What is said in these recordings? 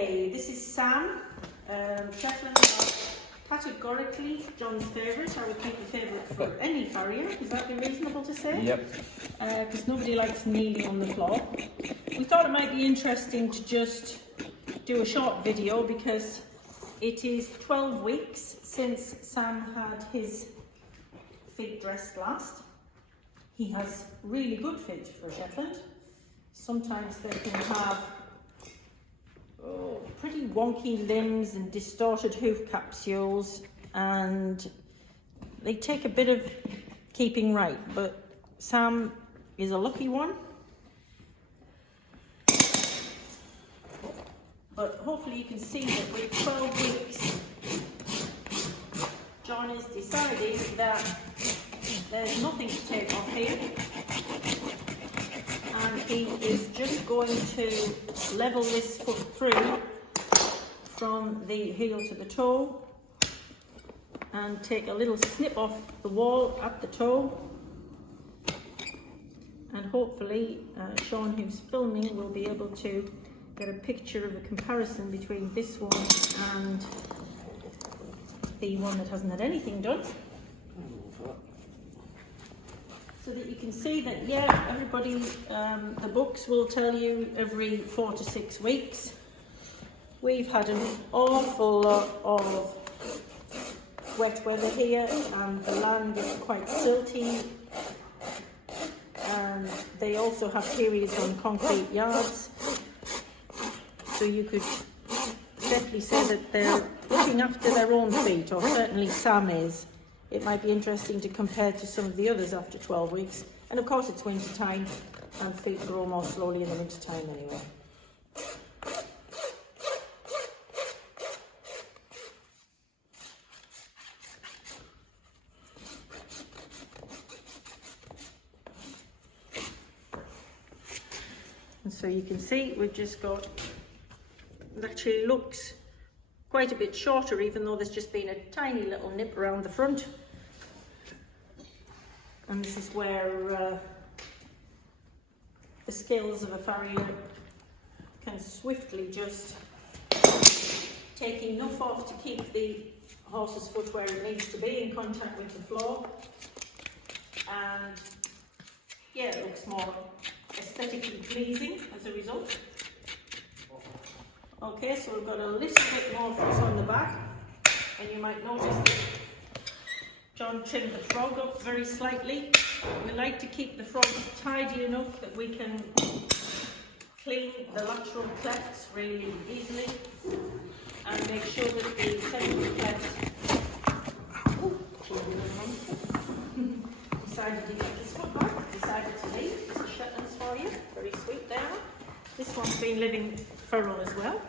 Okay, this is Sam. Shetland are categorically John's favourite. I would think a favourite for any farrier. Is that be reasonable to say? Yep. Because nobody likes kneeling on the floor. We thought it might be interesting to just do a short video because it is 12 weeks since Sam had his feet dressed last. He has really good feet for Shetland. Sometimes they can have pretty wonky limbs and distorted hoof capsules, and they take a bit of keeping right, but Sam is a lucky one. But hopefully you can see that with 12 weeks, John has decided that there's nothing to take off here, and he is just going to level this foot through from the heel to the toe and take a little snip off the wall at the toe, and hopefully Sean, who's filming, will be able to get a picture of a comparison between this one and the one that hasn't had anything done, so that you can see that, yeah, everybody, the books will tell you every 4 to 6 weeks. We've had an awful lot of wet weather here, and the land is quite silty, and they also have periods on concrete yards, so you could definitely say that they're looking after their own feet, or certainly Sam is. It might be interesting to compare to some of the others after 12 weeks. And of course it's winter time, and feet grow more slowly in the winter time anyway. And so you can see we've just got, it actually looks quite a bit shorter, even though there's just been a tiny little nip around the front. And this is where the skills of a farrier can swiftly just take enough off to keep the horse's foot where it needs to be, in contact with the floor. And yeah, it looks more aesthetically pleasing as a result. Okay, so we've got a little bit more foot on the back, and you might notice that John trimmed the frog up very slightly. We like to keep the frogs tidy enough that we can clean the lateral clefts really easily, and make sure that the central cleft decided to get this foot back, decided to leave. This is Shetlands for you, very sweet there. This one's been living feral as well.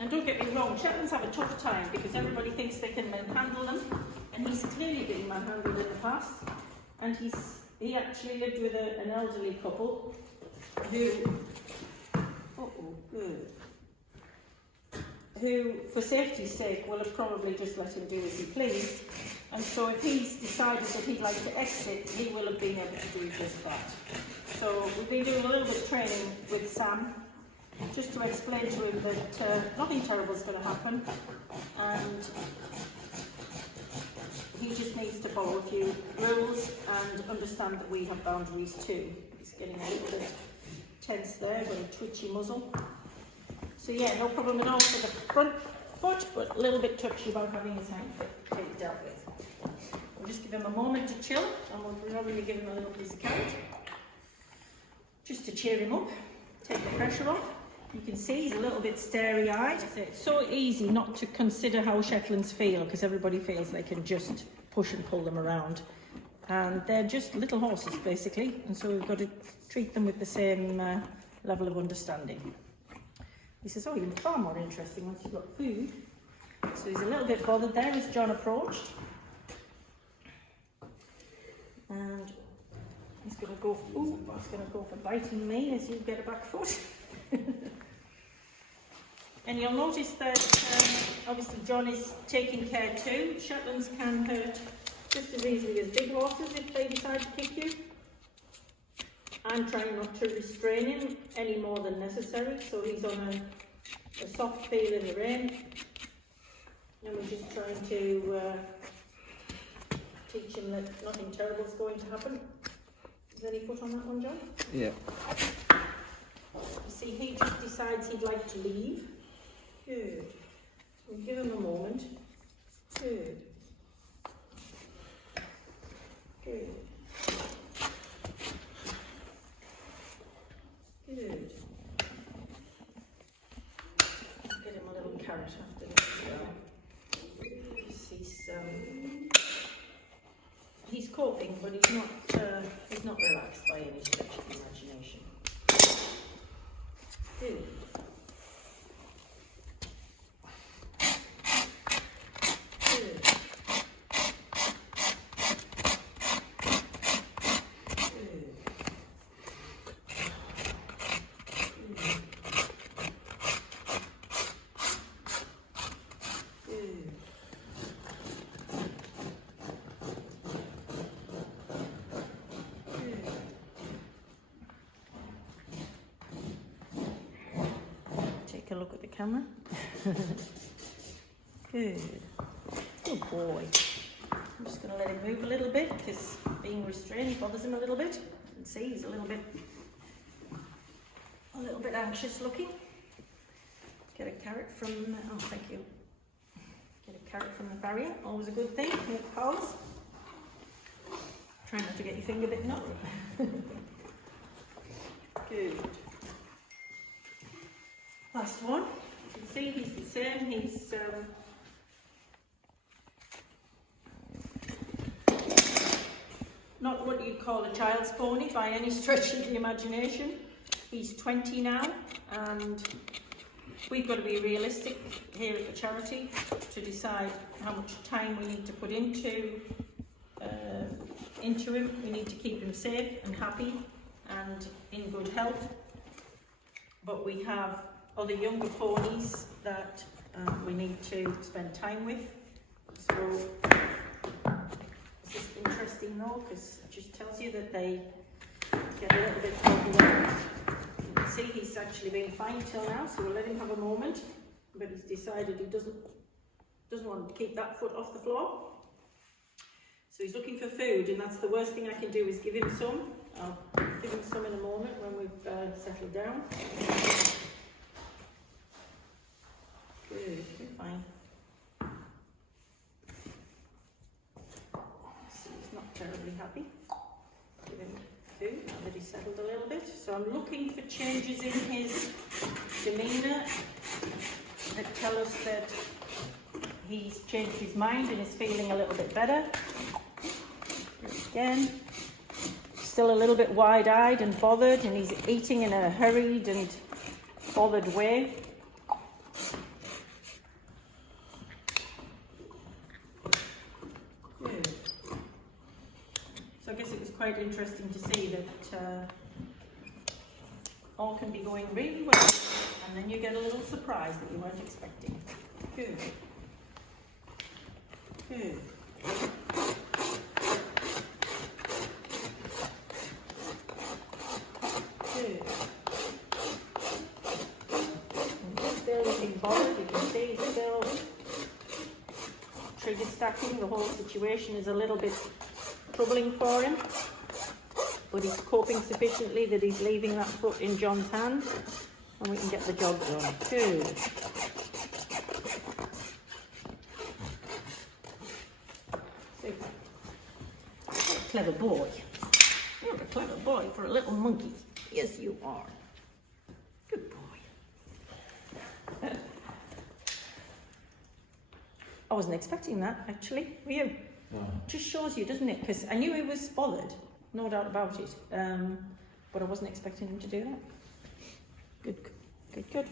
And don't get me wrong, Shetlands have a tough time because everybody thinks they can manhandle them, and he's clearly been manhandled in the past. And he actually lived with an elderly couple who, for safety's sake, will have probably just let him do as he pleased. And so if he's decided that he'd like to exit, he will have been able to do just that. So we've been doing a little bit of training with Sam, just to explain to him that nothing terrible is going to happen, and he just needs to follow a few rules and understand that we have boundaries too. He's getting a little bit tense there, got a twitchy muzzle. So yeah, no problem at all for the front foot, but a little bit touchy about having his hind foot dealt with. We'll just give him a moment to chill, and we'll probably give him a little piece of carrot, just to cheer him up, take the pressure off. You can see he's a little bit starey-eyed. It's so easy not to consider how Shetlands feel, because everybody feels they can just push and pull them around. And they're just little horses, basically, and so we've got to treat them with the same level of understanding. He says, oh, you're far more interesting once you've got food. So he's a little bit bothered there as John approached. And he's going to go for biting me as you get a back foot. And you'll notice that obviously John is taking care too. Shetlands can hurt just as easily as big horses if they decide to kick you. I'm trying not to restrain him any more than necessary, so he's on a soft peel in the rain, and we're just trying to teach him that nothing terrible is going to happen. Is there any foot on that one, John? Yeah. You see, he just decides he'd like to leave. Good. So we'll give him a moment. Good. Good. Good. Get him a little carrot after this. He's coping, but he's not relaxed by any stretch of the imagination. Good. Take a look at the camera. Good. Good boy. I'm just going to let him move a little bit because being restrained bothers him a little bit. You can see he's a little bit anxious looking. Get a carrot from, oh thank you. Get a carrot from the farrier, always a good thing. Make pause. Try not to get your finger bitten up. Good. Last one. You can see he's the same. He's not what you'd call a child's pony by any stretch of the imagination. He's 20 now, and we've got to be realistic here at the charity to decide how much time we need to put into him. We need to keep him safe and happy and in good health. But we have other younger ponies that we need to spend time with. So it's interesting though, because it just tells you that they get a little bit overwhelmed. You can see he's actually been fine till now, so we'll let him have a moment. But he's decided he doesn't want to keep that foot off the floor. So he's looking for food, and that's the worst thing I can do is give him some. I'll give him some in a moment when we've settled down. Good, you're fine. So he's not terribly happy. Give him food now that he's settled a little bit. So I'm looking for changes in his demeanour that tell us that he's changed his mind and is feeling a little bit better. Again, still a little bit wide-eyed and bothered, and he's eating in a hurried and bothered way. Good. So I guess it was quite interesting to see that all can be going really well, and then you get a little surprise that you weren't expecting. Good. Good. Good. And he's still looking bothered. You can see he's still trigger stacking. The whole situation is a little bit troubling for him, but he's coping sufficiently that he's leaving that foot in John's hand, and we can get the job done. Good. Super. You're a clever boy. You're a clever boy for a little monkey. Yes, you are. Good boy. I wasn't expecting that, actually. Were you? No. Just shows you, doesn't it? Because I knew he was bothered, no doubt about it. But I wasn't expecting him to do that. Good, good, good.